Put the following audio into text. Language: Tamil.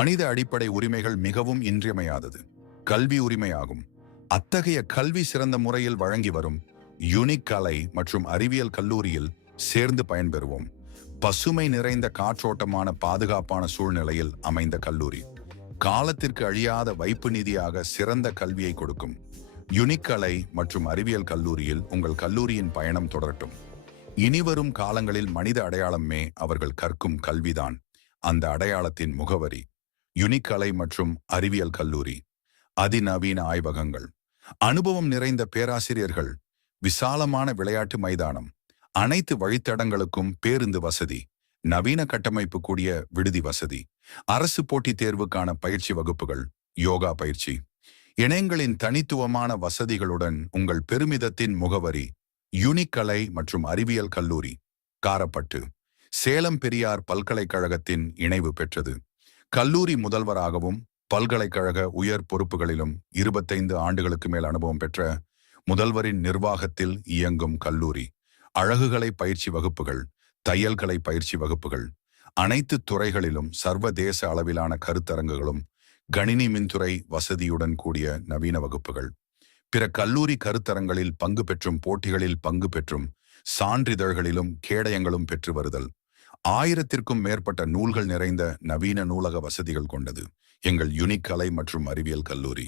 மனித அடிப்படை உரிமைகள் மிகவும் இன்றியமையாதது கல்வி உரிமையாகும். அத்தகைய கல்வி சிறந்த முறையில் வழங்கி வரும் யுனிக் கலை மற்றும் அறிவியல் கல்லூரியில் சேர்ந்து பயன்பெறுவோம். பசுமை நிறைந்த காற்றோட்டமான பாதுகாப்பான சூழ்நிலையில் அமைந்த கல்லூரி காலத்திற்கு அழியாத வைப்பு நிதியாக சிறந்த கல்வியை கொடுக்கும். யுனிக் கலை மற்றும் அறிவியல் கல்லூரியில் உங்கள் கல்லூரியின் பயணம் தொடரட்டும். இனிவரும் காலங்களில் மனித அடையாளமே அவர்கள் கற்கும் கல்விதான் அந்த அடையாளத்தின் முகவரி. யுனிக் கலை மற்றும் அறிவியல் கல்லூரி, அதிநவீன ஆய்வகங்கள், அனுபவம் நிறைந்த பேராசிரியர்கள், விசாலமான விளையாட்டு மைதானம், அனைத்து வழித்தடங்களுக்கும் பேருந்து வசதி, நவீன கட்டமைப்பு கூடிய விடுதி வசதி, அரசு போட்டித் தேர்வுக்கான பயிற்சி வகுப்புகள், யோகா பயிற்சி, இணையங்களின் தனித்துவமான வசதிகளுடன் உங்கள் பெருமிதத்தின் முகவரி யுனிக் கலை மற்றும் அறிவியல் கல்லூரி, காரப்பட்டு. சேலம் பெரியார் பல்கலைக்கழகத்தின் இணைவு பெற்றது. கல்லூரி முதல்வராகவும் பல்கலைக்கழக உயர் பொறுப்புகளிலும் 25 ஆண்டுகளுக்கு மேல் அனுபவம் பெற்ற முதல்வரின் நிர்வாகத்தில் இயங்கும் கல்லூரி. அழகுகலை பயிற்சி வகுப்புகள், தையல்கலை பயிற்சி வகுப்புகள், அனைத்து துறைகளிலும் சர்வதேச அளவிலான கருத்தரங்குகளும், கணினி மின்துறை வசதியுடன் கூடிய நவீன வகுப்புகள், பிற கல்லூரி கருத்தரங்களில் பங்கு பெற்றும் போட்டிகளில் பங்கு பெற்றும் சான்றிதழ்களிலும் கேடயங்களும் பெற்று வருதல். 1000த்திற்கும் மேற்பட்ட நூல்கள் நிறைந்த நவீன நூலக வசதிகள் கொண்டது எங்கள் யுனிக் கலை மற்றும் அறிவியல் கல்லூரி.